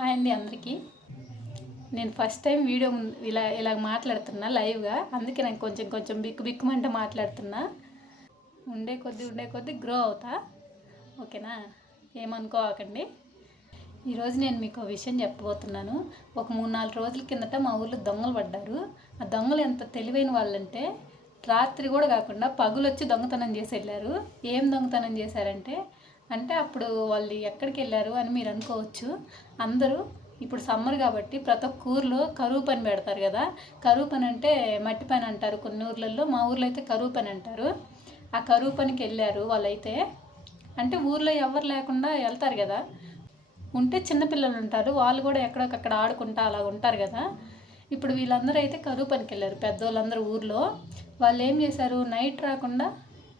Hi అండి అందరికీ. నేను ఫస్ట్ టైం వీడియో ఇలా మాట్లాడుతున్నా లైవ్గా, అందుకే నేను కొంచెం బిక్కుమంటే మాట్లాడుతున్నా. ఉండే కొద్దీ గ్రో అవుతా, ఓకేనా? ఏమనుకోకండి. ఈరోజు నేను మీకు విషయం చెప్పబోతున్నాను. ఒక 3-4 రోజుల కిందట మా ఊర్లో దొంగలు పడ్డారు. ఆ దొంగలు ఎంత తెలివైన వాళ్ళంటే రాత్రి కూడా కాకుండా పగులు వచ్చి దొంగతనం చేసి వెళ్ళారు. ఏం దొంగతనం చేశారంటే అప్పుడు వాళ్ళు ఎక్కడికి వెళ్ళారు అని మీరు అనుకోవచ్చు. అందరూ ఇప్పుడు సమ్మర్ కాబట్టి ప్రతి ఒక్క ఊర్లో కరువు పని పెడతారు కదా. కరువు పని అంటే మట్టి పని అంటారు కొన్ని ఊర్లలో, మా ఊర్లో అయితే కరువు పని అంటారు. ఆ కరువు పనికి వెళ్ళారు వాళ్ళైతే. ఊర్లో ఎవరు లేకుండా వెళ్తారు కదా, ఉంటే చిన్నపిల్లలు ఉంటారు, వాళ్ళు కూడా ఎక్కడొకక్కడ ఆడుకుంటా అలా ఉంటారు కదా. ఇప్పుడు వీళ్ళందరూ అయితే కరువు పనికి వెళ్ళారు, పెద్దోళ్ళందరూ ఊర్లో. వాళ్ళు ఏం చేశారు, నైట్ రాకుండా,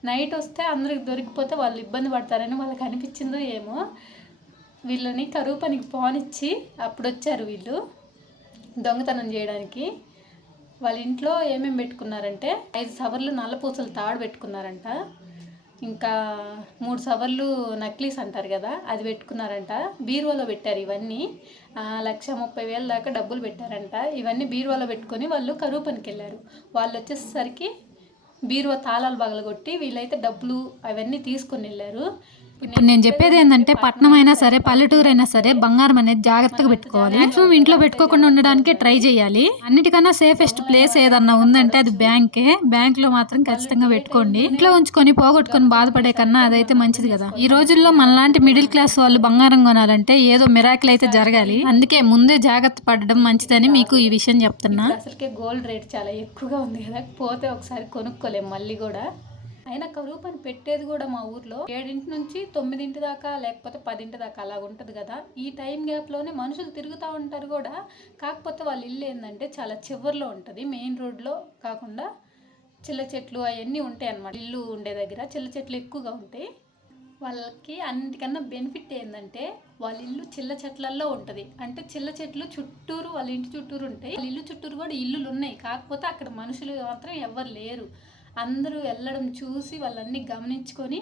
నైట్ వస్తే అందరికి దొరికిపోతే వాళ్ళు ఇబ్బంది పడతారని వాళ్ళకి అనిపించిందో ఏమో, వీళ్ళని కరువు పనికి పోనిచ్చి అప్పుడు వచ్చారు వీళ్ళు దొంగతనం చేయడానికి. వాళ్ళ ఇంట్లో ఏమేమి పెట్టుకున్నారంటే 5 సవర్లు నల్లపూసలు తాడు పెట్టుకున్నారంట, ఇంకా 3 సవర్లు నక్లీస్ అంటారు కదా అది పెట్టుకున్నారంట. బీరువాలో పెట్టారు ఇవన్నీ. 1,30,000 దాకా డబ్బులు పెట్టారంట. ఇవన్నీ బీరువాలో పెట్టుకొని వాళ్ళు కరువు పనికి వెళ్ళారు. వాళ్ళు వచ్చేసరికి బీరువా తాళాలు పగలగొట్టి వీళ్ళైతే డబ్బులు అవన్నీ తీసుకొని వెళ్ళారు. ఇప్పుడు నేను చెప్పేది ఏంటంటే, పట్నం అయినా సరే పల్లెటూరు అయినా సరే బంగారం అనేది జాగ్రత్తగా పెట్టుకోవాలి. మాక్సిమం ఇంట్లో పెట్టుకోకుండా ఉండడానికి ట్రై చేయాలి. అన్నిటికన్నా సేఫెస్ట్ ప్లేస్ ఏదన్నా ఉందంటే అది బ్యాంకే. బ్యాంక్ లో మాత్రం ఖచ్చితంగా పెట్టుకోండి. ఇంట్లో ఉంచుకొని పోగొట్టుకొని బాధపడే కన్నా అదైతే మంచిది కదా. ఈ రోజుల్లో మనలాంటి మిడిల్ క్లాస్ వాళ్ళు బంగారం కొనాలంటే ఏదో మిరాకిల్ అయితే జరగాలి. అందుకే ముందే జాగ్రత్త పడడం మంచిదని మీకు ఈ విషయం చెప్తున్నా. అసలుకే గోల్డ్ రేట్ చాలా ఎక్కువగా ఉంది కదా, పోతే ఒకసారి కొనుక్కోలేం మళ్ళీ కూడా. అయినా కరువు పని పెట్టేది కూడా మా ఊర్లో 7 నుంచి 9 దాకా, లేకపోతే 10 దాకా అలా ఉంటుంది కదా. ఈ టైం గ్యాప్లోనే మనుషులు తిరుగుతూ ఉంటారు కూడా. కాకపోతే వాళ్ళ ఇల్లు ఏంటంటే చాలా చివర్లో ఉంటుంది, మెయిన్ రోడ్లో కాకుండా. చిల్ల చెట్లు అవన్నీ ఉంటాయి అన్నమాట. ఇల్లు ఉండే దగ్గర చిల్ల చెట్లు ఎక్కువగా ఉంటాయి. వాళ్ళకి అన్నిటికన్నా బెనిఫిట్ ఏంటంటే వాళ్ళ ఇల్లు చిల్ల చెట్లల్లో ఉంటుంది. చిల్ల చెట్లు చుట్టూరు, వాళ్ళ ఇంటి చుట్టూరు ఉంటాయి. వాళ్ళ ఇల్లు చుట్టూరు కూడా ఇల్లులు ఉన్నాయి, కాకపోతే అక్కడ మనుషులు మాత్రం ఎవరు లేరు. అందరూ వెళ్ళడం చూసి వాళ్ళన్నీ గమనించుకొని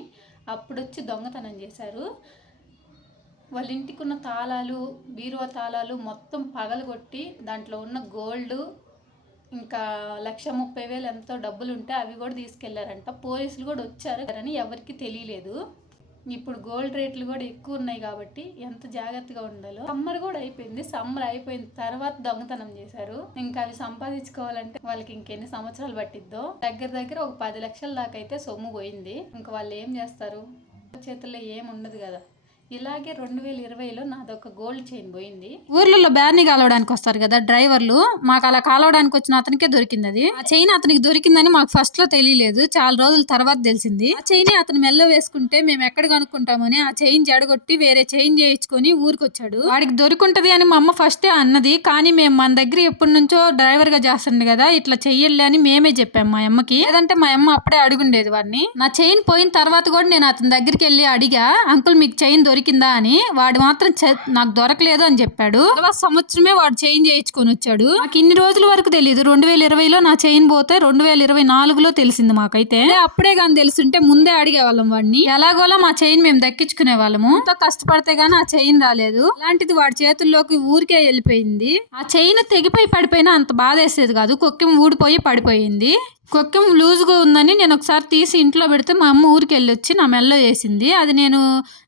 అప్పుడు వచ్చి దొంగతనం చేశారు. వాళ్ళ ఇంటికి ఉన్న తాళాలు, బీరువా తాళాలు మొత్తం పగలగొట్టి దాంట్లో ఉన్న గోల్డ్, ఇంకా 1,30,000 ఎంతో డబ్బులు ఉంటే అవి కూడా తీసుకెళ్లారంట. పోలీసులు కూడా వచ్చారు అని ఎవరికి తెలియలేదు. ఇప్పుడు గోల్డ్ రేట్లు కూడా ఎక్కువ ఉన్నాయి కాబట్టి ఎంత జాగ్రత్తగా ఉండాలో. సమ్మర్ కూడా అయిపోయింది. సమ్మర్ అయిపోయిన తర్వాత దొంగతనం చేశారు. ఇంకా అవి సంపాదించుకోవాలంటే వాళ్ళకి ఇంకెన్ని సంవత్సరాలు పట్టిద్దో. దగ్గర ఒక 10 లక్షల దాకా అయితే సొమ్ము పోయింది. ఇంకా వాళ్ళు ఏం చేస్తారు, చేతుల్లో ఏముండదు కదా. ఇలాగే 2020లో నాదొక గోల్డ్ చైన్ పోయింది. ఊర్లలో బ్యాన్ని కాలవడానికి వస్తారు కదా డ్రైవర్లు, మాకు అలా కాలవడానికి వచ్చిన అతనికే దొరికింది అది. ఆ చైన్ అతనికి దొరికిందని మాకు ఫస్ట్ లో తెలియలేదు, చాలా రోజుల తర్వాత తెలిసింది. ఆ చైన్ అతను మెల్ల వేసుకుంటే మేము ఎక్కడ కనుక్కుంటామని ఆ చైన్ జడగొట్టి వేరే చైన్ చేయించుకొని ఊరికి వచ్చాడు. వాడికి దొరికుంటది అని మా అమ్మ ఫస్టే అన్నది, కానీ మేము మన దగ్గర ఎప్పటి నుంచో డ్రైవర్ గా చేస్తుంది కదా, ఇట్లా చెయ్యలే అని మేమే చెప్పాము మా అమ్మకి. లేదంటే మా అమ్మ అప్పుడే అడుగుండేది వాడిని. నా చైన్ పోయిన తర్వాత కూడా నేను అతని దగ్గరికి వెళ్ళి అడిగా, అంకుల్ మీకు చైన్ దొరికిందా అని. వాడు మాత్రం నాకు దొరకలేదు అని చెప్పాడు. తర్వాత సంవత్సరమే వాడు చైన్ చేయించుకొని వచ్చాడు. నాకు ఇన్ని రోజుల వరకు తెలియదు. 2020లో నా చైన్ పోతే 2024లో తెలిసింది మాకైతే. అప్పుడే గాని తెలుసుంటే ముందే అడిగేవాళ్ళం వాడిని. ఎలాగోలా మా చైన్ మేము దక్కించుకునే వాళ్ళము. ఎంతో కష్టపడితే గానీ ఆ చైన్ రాలేదు. అలాంటిది వాడి చేతుల్లోకి ఊరికే వెళ్ళిపోయింది. ఆ చైన్ తెగిపోయి పడిపోయినా అంత బాధేసేది కాదు, కొక్కెం ఊడిపోయి పడిపోయింది. కొక్కెం లూజ్గా ఉందని నేను ఒకసారి తీసి ఇంట్లో పెడితే మా అమ్మ ఊరికి వెళ్ళి వచ్చి నా మెల్లో వేసింది. అది నేను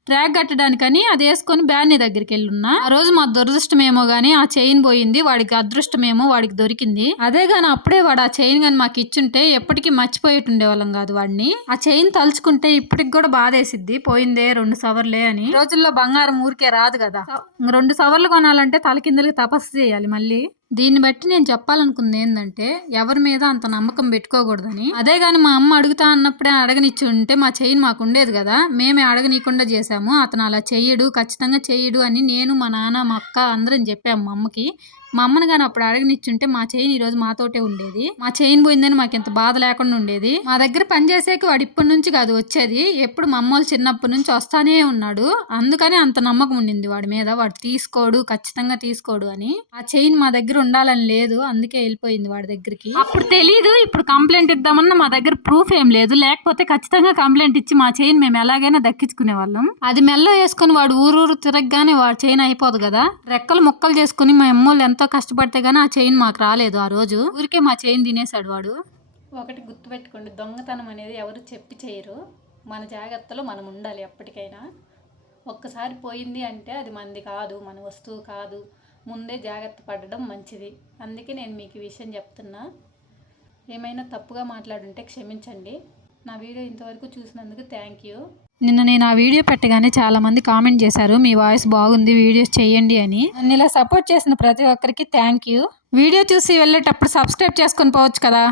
ట్రాక్ కట్టడానికని అది వేసుకొని బ్యాన్ని దగ్గరికి వెళ్ళున్నా. ఆ రోజు మా దురదృష్టమేమో గానీ ఆ చైన్ పోయింది, వాడికి అదృష్టమేమో వాడికి దొరికింది. అదే గాని అప్పుడే వాడు ఆ చైన్ గాని మాకు ఇచ్చుంటే ఎప్పటికీ మర్చిపోయేటి ఉండేవాళ్ళం కాదు వాడిని. ఆ చైన్ తలుచుకుంటే ఇప్పటికి కూడా బాధేసిద్ది, పోయిందే 2 సవర్లే అని. ఈ రోజుల్లో బంగారం ఊరికే రాదు కదా. 2 సవర్లు కొనాలంటే తలకిందులకి తపస్సు చేయాలి మళ్ళీ. దీన్ని బట్టి నేను చెప్పాలనుకుంది ఏంటంటే ఎవరి మీద అంత నమ్మకం పెట్టుకోకూడదని. అదే గాని మా అమ్మ అడుగుతా అన్నప్పుడే అడగనిచ్చి ఉంటే మా చైన్ మాకు ఉండేది కదా, మేమే అడగనీయకుండా చేసాము. అతను అలా చెయ్యడు, ఖచ్చితంగా చెయ్యడు అని నేను, మా నాన్న, మా అక్క అందరం చెప్పాము మా అమ్మకి. మా అమ్మని కానీ అప్పుడు అడగనిచ్చుంటే మా చైన్ ఈ రోజు మాతోటే ఉండేది. మా చైన్ పోయిందని మాకు ఇంత బాధ లేకుండా ఉండేది. మా దగ్గర పనిచేసేకి వాడు ఇప్పటి నుంచి కాదు వచ్చేది, ఎప్పుడు మా అమ్మోళ్ళు చిన్నప్పటి నుంచి వస్తానే ఉన్నాడు. అందుకని అంత నమ్మకం ఉండింది వాడి మీద. వాడు తీసుకోడు, ఖచ్చితంగా తీసుకోడు అని. ఆ చైన్ మా దగ్గర ఉండాలని లేదు, అందుకే వెళ్ళిపోయింది వాడి దగ్గరికి. అప్పుడు తెలీదు, ఇప్పుడు కంప్లైంట్ ఇద్దామన్నా మా దగ్గర ప్రూఫ్ ఏం లేదు, లేకపోతే ఖచ్చితంగా కంప్లైంట్ ఇచ్చి మా చైన్ మేము ఎలాగైనా దక్కించుకునే వాళ్ళం. అది మెల్లో వేసుకుని వాడు ఊరూరు తిరగగానే వాడు చైన్ అయిపోదు కదా, రెక్కలు ముక్కలు చేసుకుని మా అమ్మోళ్ళు ఎంతో కష్టపడితే గానీ ఆ చైన్ మాకు రాలేదు. ఆ రోజు ఊరికే మా చైన్ తినేశాడు వాడు. ఒకటి గుర్తుపెట్టుకోండి, దొంగతనం అనేది ఎవరు చెప్పి చేయరు, మన జాగ్రత్తలో మనం ఉండాలి ఎప్పటికైనా. ఒక్కసారి పోయింది అంటే అది మనది కాదు, మన వస్తువు కాదు, ముందే జాగ్రత్త పడడం మంచిది. అందుకే నేను మీకు ఈ విషయం చెప్తున్నా. ఏమైనా తప్పుగా మాట్లాడుంటే క్షమించండి. నా వీడియో ఇంతవరకు చూసినందుకు థ్యాంక్ యూ. నిన్న నేను ఆ వీడియో పెట్టగానే చాలా మంది కామెంట్ చేశారు, మీ వాయిస్ బాగుంది, వీడియోస్ చేయండి అని. నన్ను ఇలా సపోర్ట్ చేసిన ప్రతి ఒక్కరికి థ్యాంక్ యూ. వీడియో చూసి వెళ్ళేటప్పుడు సబ్స్క్రైబ్ చేసుకొని పోవచ్చు కదా.